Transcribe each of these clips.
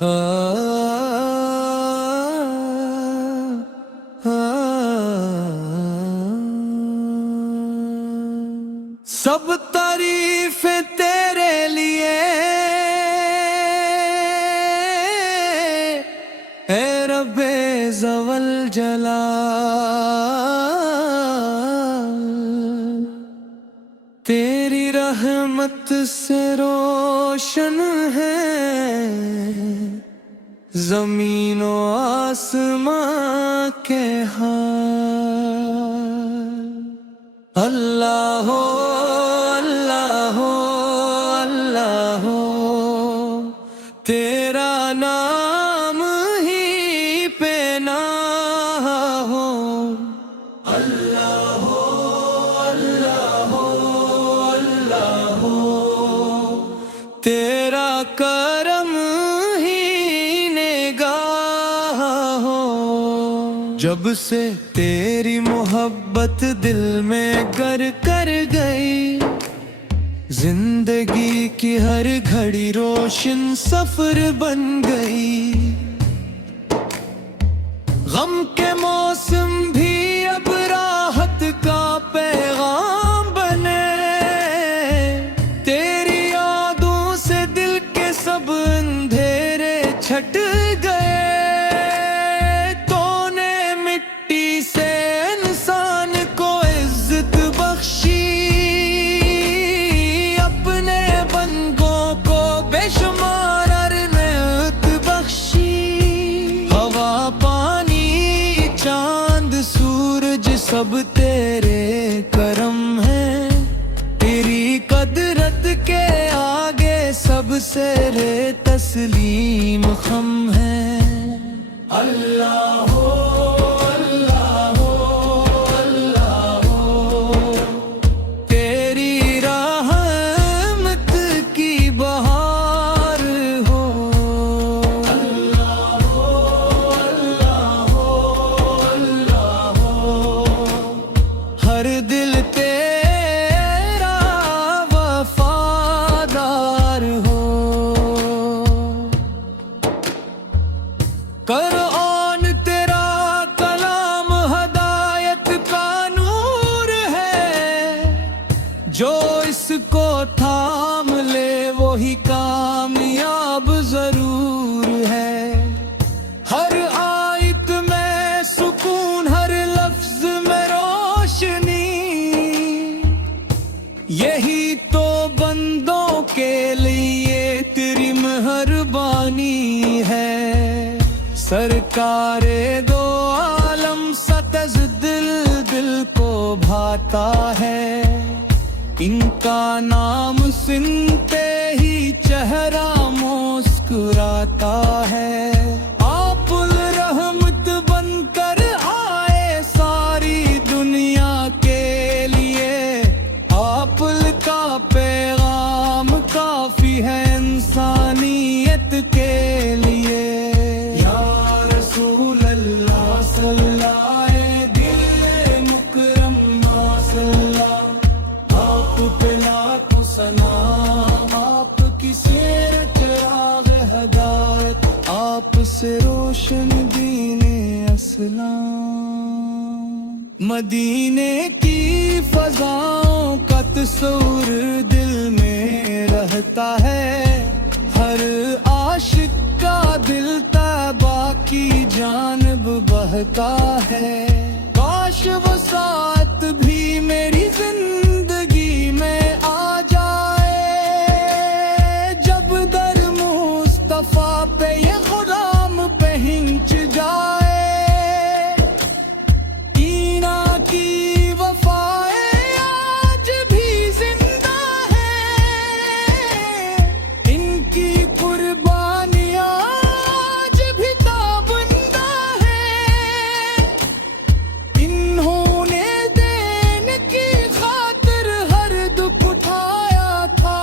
سب تعریفیں تیرے لیے اے رب ذوال جلال، تیری رحمت سے روشن ہے زمین و آسمان کے حال۔ اللہ ہو اللہ ہو اللہ ہو، تیرا نام ہی پہ نہ ہو۔ اللہ ہو اللہ ہو اللہ ہو، تیرا کرم ہی نگاہ ہو۔ جب سے تیری محبت دل میں گر کر گئی، زندگی کی ہر گھڑی روشن سفر بن گئی۔ غم کے موسم بھی اب راحت کا پیغام بنے، تیری یادوں سے دل کے سب اندھیرے چھٹ گئے۔ تو نے مٹی سے انسان کو عزت بخشی، اپنے بندوں کو بے شمار نعمت بخشی۔ ہوا پانی چاند سورج سب تیرے کرم ہے، تیری قدرت کے آگے سب سے تسلیم خم ہے۔ اللہ ہو اللہ ہو اللہ ہو، تیری رحمت کی بہار ہو۔ اللہ ہو اللہ ہو اللہ ہو، ہر دل تیرا وفادار ہو۔ قرآن تیرا کلام ہدایت کا نور ہے، جو اس کو تھام لے وہی کامیاب ضرور ہے۔ ہر آیت میں سکون، ہر لفظ میں روشنی، یہی تو بندوں کے لیے تیری مہربانی ہے۔ سرکار دو عالم ستز دل دل کو بھاتا ہے، ان کا نام سنتے ہی چہرہ مسکراتا ہے۔ آپ الرحمت بن کر آئے ساری دنیا کے لیے، آپ کا پیغام کافی ہے انسانیت کے لیے۔ یا رسول اللہ صلی اللہ دل مکرم صلی اللہ، آپ پہ لاکھوں سلام، آپ کی سیر چراغ ہدایت، آپ سے روشن دین اسلام۔ مدینے کی فضاؤں کا تصور دل میں رہتا ہے، ہر عاشق کا دل طیبہ کی جانب بہتا ہے۔ کاش وہ ساتھ بھی میری زندگی میں آ جائے، جب در مصطفیٰ پہ یہ غلام پہنچ جائے۔ اینا کی وفائیں آج بھی زندہ ہیں، ان کی قربانیاں آج بھی تابندہ ہیں۔ انہوں نے دین کی خاطر ہر دکھ اٹھایا تھا،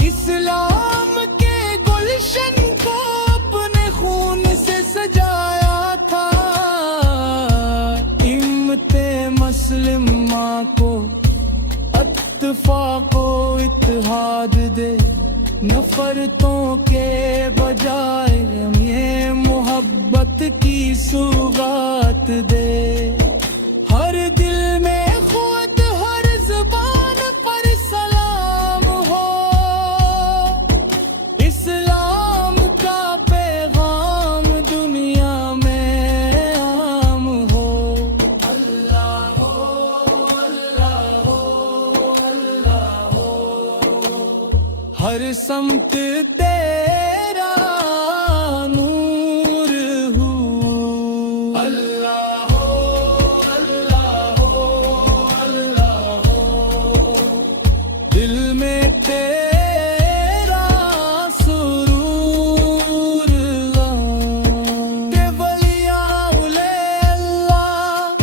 اسلام کے گلشن کو اپنے خون سے سجایا تھا۔ امت مسلمہ کو اتفاق و اتحاد دے، نفرتوں کے بجائے یہ محبت کی سوغات دے، ہر دل میں خود ہر زبان پر سلام ہو، اسلام کا پیغام دنیا میں عام ہو۔ اللہ ہو، اللہ ہو، اللہ ہو، ہر سمت تیرا نور ہو۔ اللہ ہو، اللہ ہو، اللہ ہو، دل میں تیرا سرور کہ ولی اولیاء اللہ،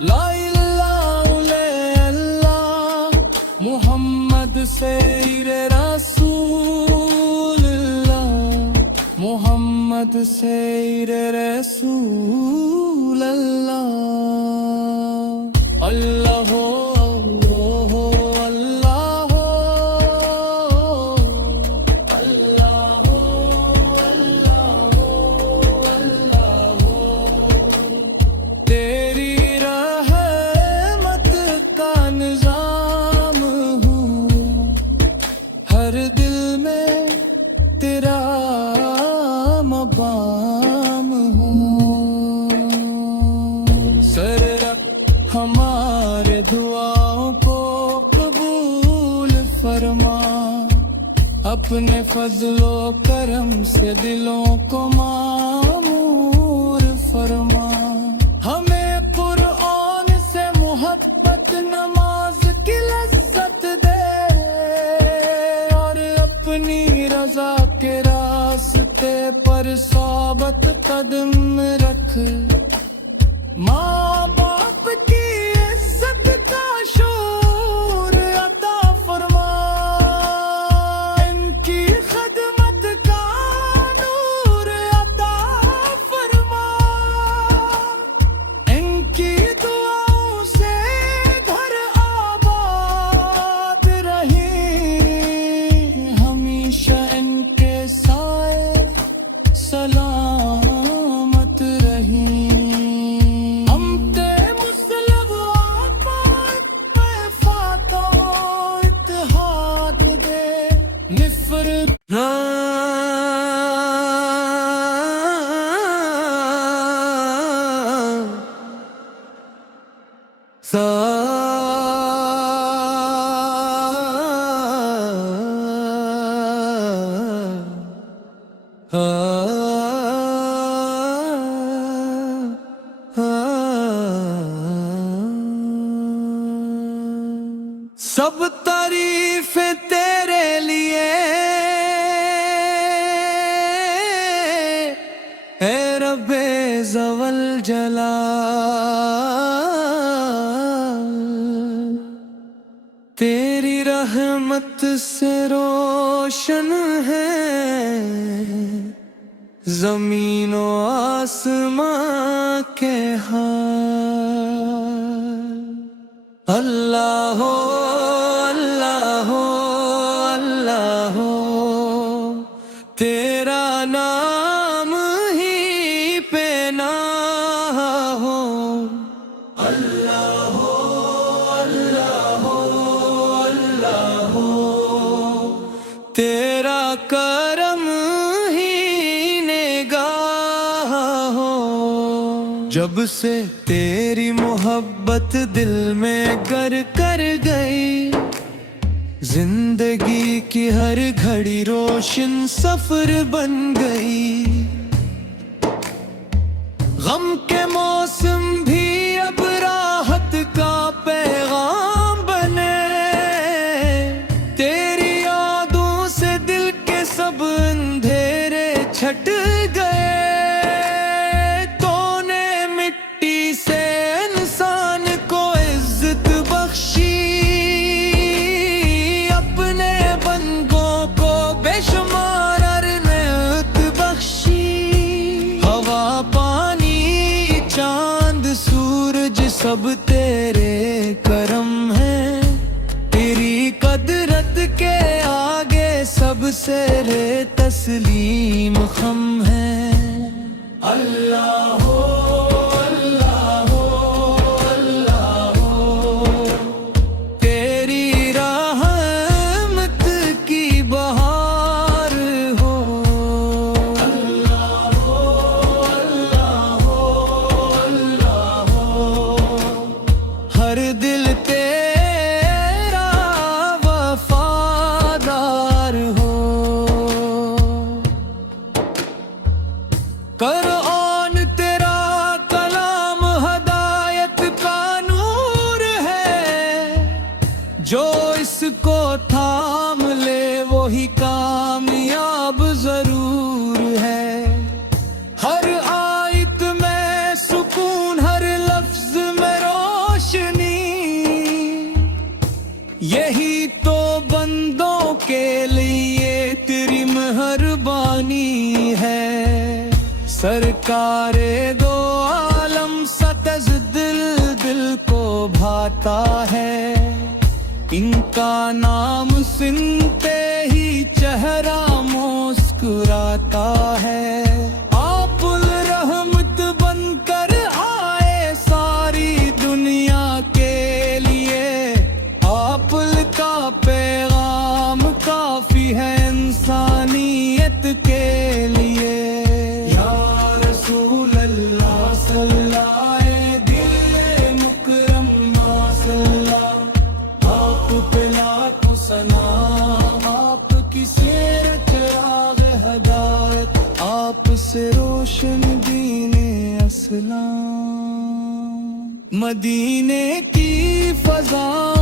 لا الہ الا اللہ، محمد سیر رسول اللہ، محمد سیر رسول اللہ۔ اللہ ہو، اللہ ہو، اللہ ہو، اللہ ہو، اللہ ہو، اللہ ہو، تیری رحمت کا نظام ہوں، ہر دل میں تیرا مقام ہوں، سر رکھ ہمارے دعاؤں کو قبول فرما، اپنے فضل و کرم سے دلوں کو معمور فرما، ہمیں قرآن سے محبت نماز کی لذت دے، اور اپنی رضا کے راستے پر ثابت قدم رکھ، ماں باپ کی عزت کا شعور عطا فرما، ان کی خدمت کا نور عطا فرما، ان کی دعاؤں سے گھر آباد رہیں، ہمیشہ ان کے سائے سلامت رہیں، ہم تے مسلغ آباد میں فاتح اتحاد دے، نفرت سب تعریفیں تیرے لیے، اے رب ذوال جلال، تیری رحمت سے روشن ہے زمین و آسمان کے حال۔ اللہ ہو، اللہ ہو، اللہ ہو، تیرا نام ہی پہ نہ ہو۔ اللہ ہو، اللہ ہو، اللہ ہو، تیرا کرم ہی نگاہ ہو۔ جب سے تیری محبت دل میں گر کر گئی، زندگی کی ہر گھڑی روشن سفر بن گئی، غم کے موسم بھی اب راحت کا پیغام بنے، تیری یادوں سے دل کے سب اندھیرے چھٹ گئے، تو نے مٹی سے انسان کو عزت بخشی، اپنے بندوں کو بے شمار نعمت بخشی، ہوا پانی چاند سے رے تسلیم خم ہے اللہ ہو اللہ ہو اللہ ہو تیری رحمت کی بہار ہو اللہ ہو اللہ ہو اللہ ہو ہر دل تیرا وفادار ہو قرآن تیرا کلام ہدایت کا نور ہے جو اس کو تھام لے وہی کامیاب ضرور ہے ہر آیت میں سکون ہر لفظ میں روشنی یہی تو بندوں کے لیے تیری مہربانی ہے سرکار دو عالم ستز دل دل کو بھاتا ہے ان کا نام سنتے ہی چہرہ مسکراتا ہے آپ الرحمت بن کر آئے ساری دنیا کے لیے آپ کا پیغام کافی ہے انسانیت کے لیے یا رسول اللہ صلی اللہ دل مکرم صلی اللہ آپ پہ لاکھوں سلام آپ کی سیرت چراغ ہدایت آپ سے روشن دین اسلام مدینے کی فضا